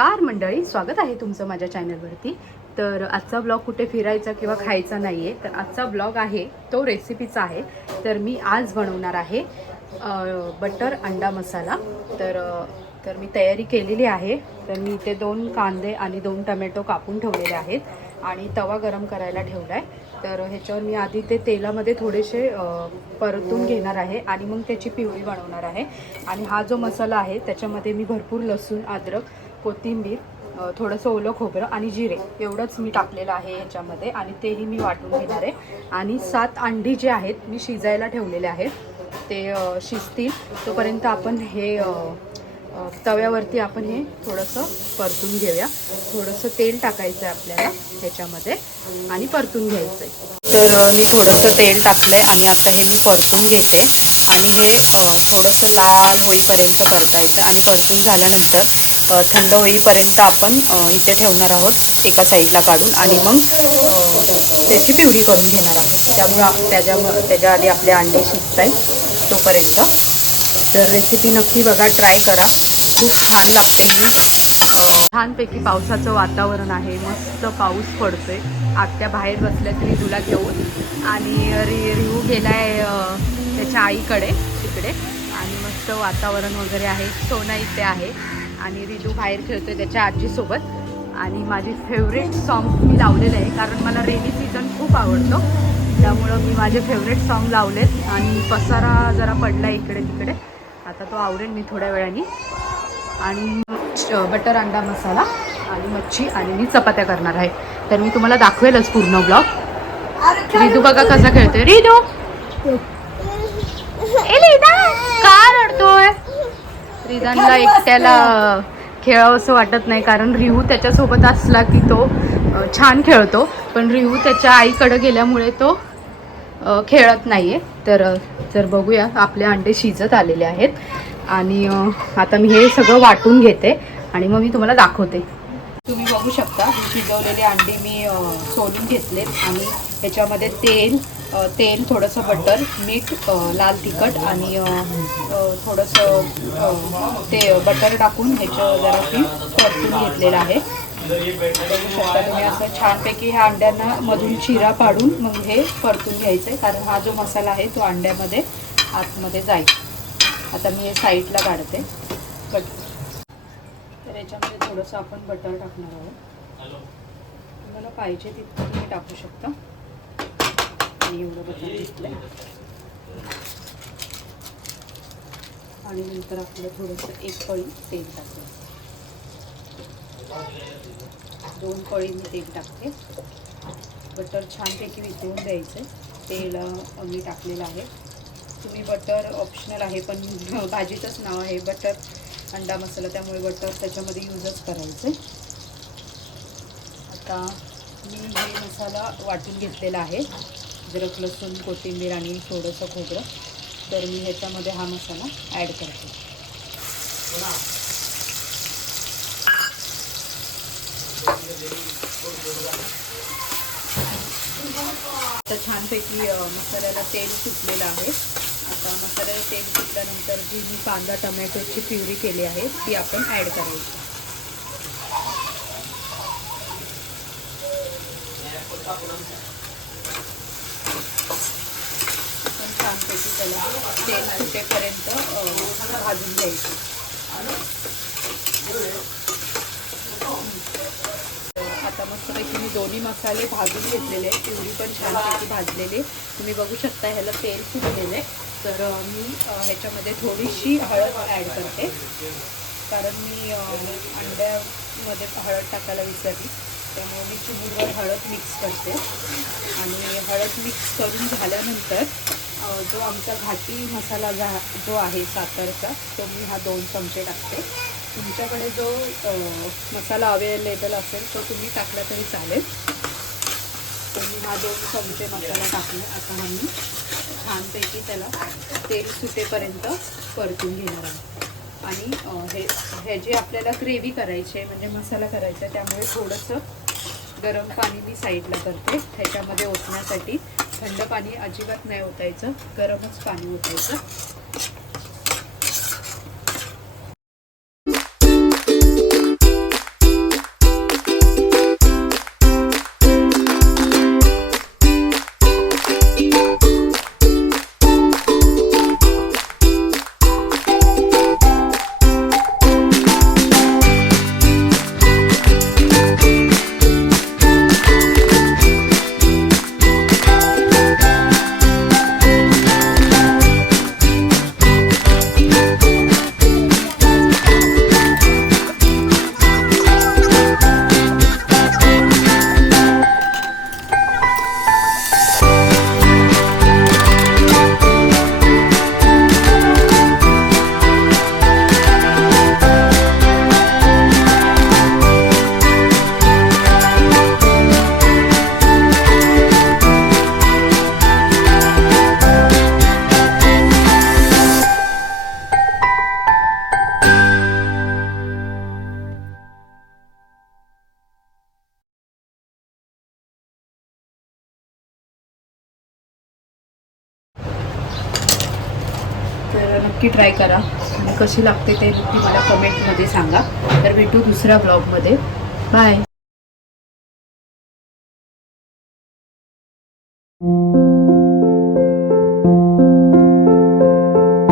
नमस्कार मंडळी, स्वागत आहे तुमचं माझ्या चॅनलवरती। तर आजचा ब्लॉग कुठे फिरायचा किंवा खायचा नाही आहे, तर आजचा ब्लॉग आहे तो रेसिपीचा आहे। तर मी आज बनवणार आहे बटर अंडा मसाला। तर मी तयारी केलेली आहे। तर मी इथे 2 कांदे आणि 2 टोमॅटो कापून ठेवलेले आहेत आणि तवा गरम करायला ठेवला आहे। तर ह्याच्यावर मी आधी ते तेलामध्ये थोडेसे परतून घेणार आहे आणि मग त्याची प्युरी बनवणार आहे। आणि हा जो मसाला आहे त्याच्यामध्ये मी भरपूर लसूण, अद्रक, कोथिंबीर, थोडंसं ओलं खोबरं आणि जिरे एवढंच मी टाकलेलं आहे ह्याच्यामध्ये आणि तेही मी वाटून घेणार आहे। आणि 7 अंडी जे आहेत मी शिजायला ठेवलेले आहेत, ते शिजतील तोपर्यंत आपण हे तव्यावरती आपण हे थोडंसं परतून घेऊया। थोडंसं तेल टाकायचं आहे आपल्याला ह्याच्यामध्ये आणि परतून घ्यायचं आहे। तर मी थोडंसं तेल टाकलं आहे आणि आता हे मी परतून घेते आणि हे थोडंसं लाल होईपर्यंत परतायचं आणि परतून झाल्यानंतर थंड होईपर्यंत आपण इथे ठेवणार आहोत एका साईडला काढून आणि मग त्याची प्युरी करून घेणार आहोत। त्यामुळे त्याच्या आधी आपले अंडे शिजतायत तोपर्यंत। तर रेसिपी नक्की बघा, ट्राय करा, खूप छान लागते ही। छानपैकी पावसाचं वातावरण आहे, मस्त पाऊस पडतोय। आत्या बाहेर बसल्यात रिजूला घेऊन आणि रिहू गेलाय त्याच्या आईकडे तिकडे आणि मस्त वातावरण वगैरे आहे। सोना इथे आहे आणि रिजू बाहेर खेळतोय त्याच्या आजीसोबत। आणि माझी फेवरेट सॉन्ग मी लावलेलं आहे कारण मला रेनी सीझन खूप आवडतो, त्यामुळं मी माझे फेवरेट सॉन्ग लावलेत। आणि पसारा जरा पडला इकडे तिकडे, आता तो आवरेल मी थोड्या वेळाने। आणि बटर अंडा मसाला आणि मच्छी आणि मी चपात्या करणार आहे। तर मी तुम्हाला दाखवेलच पूर्ण ब्लॉग। रिदू बघा कसा खेळतोय। रिदू का रडतोय? रिदानला एकट्याला खेळावं असं वाटत नाही कारण रिहू त्याच्यासोबत असला की तो छान खेळतो, पण रिहू त्याच्या आईकडे गेल्यामुळे तो खेळत नाही आहे। तर बघूया, आपले अंडे शिजत आलेले आहेत आणि आता मी हे सगळं वाटून घेते आणि मग मी तुम्हाला दाखवते। तुम्ही बघू शकता शिजवलेले अंडे मी सोलून घेतलेत आणि ह्याच्यामध्ये तेल थोडंसं बटर, मीठ, लाल तिखट आणि थोडंसं ते बटर टाकून ह्याचं जरा मी परतून घेतलेलं आहे। बघू शकता तुम्ही, असं छानपैकी ह्या अंड्यांना मधून चिरा पाडून मग हे परतून घ्यायचं आहे कारण हा जो मसाला आहे तो अंड्यामध्ये आतमध्ये जाईल। आता मी हे साईडला काढते तर याच्यामध्ये थोडंसं आपण बटर टाकणार आहोत। तुम्हाला पाहिजे तितकं तुम्ही टाकू शकता आणि एवढं बटर घेतलंय। आणि नंतर आपलं थोडंसं 1 पळी तेल टाकलं, 2 पळी मी तेल टाकते। बटर छानपैकी वितळून द्यायचं, तेल मी टाकलेलं आहे। तुम्ही बटर ऑप्शनल आहे पण भाजीचंच नाव आहे बटर अंडा मसाला, त्यामुळे बटर त्याच्यामध्ये यूजच करायचं। आता मी हे मसाला वाटून घेतलेला आहे, अद्रक, लसूण, कोथिंबीर आणि थोडंसं खोबरं। तर मी ह्याच्यामध्ये हा मसाला ॲड करते। आता छानपैकी मसाल्याला तेल सुटलेलं आहे। आता मसाल्याला तेल सुटल्यानंतर जी मी कांदा टोमॅटोची प्युरी केली आहे ती आपण ॲड करायची। पण छानपैकी त्याला तेल सुटेपर्यंत भाजून घ्यायचं। आता मस्तपैकी मी दोन्ही मसाले भाजून घेतलेले आहेत, प्युरी पण छानपैकी भाजलेले। तुम्ही बघू शकता ह्याला तेल सुटलेलं आहे। तर मी ह्याच्यामध्ये थोडीशी हळद ॲड करते कारण मी अंड्यामध्ये हळद टाकायला विसरली, त्यामुळे मी चिमूटभर हळद मिक्स करते। आणि हळद मिक्स करून झाल्यानंतर जो आमचा घाटी मसाला जो आहे साखरचा, तो मी हा 2 चमचे टाकते। तुमच्याकडे जो मसाला अवेलेबल असेल तो तुम्ही टाकला तरी चालेल। तर मी हा 2 चमचे मसाला टाकला। आता हा मी छानपैकी त्याला तेल सुटेपर्यंत परतून घेणार आहे। आणि हे जे आपल्याला ग्रेव्ही करायची आहे म्हणजे मसाला करायचा आहे, त्यामुळे थोडंसं गरम पाणी मी साईडला करते ह्याच्यामध्ये ओतण्यासाठी। थंड पाणी अजिबात नाही ओतायचं, गरमच पाणी ओतायचं। तर नक्की ट्राय करा आणि कशी लागते ते नक्की मला कमेंटमध्ये सांगा. तर भेटू दुसऱ्या ब्लॉगमध्ये. बाय.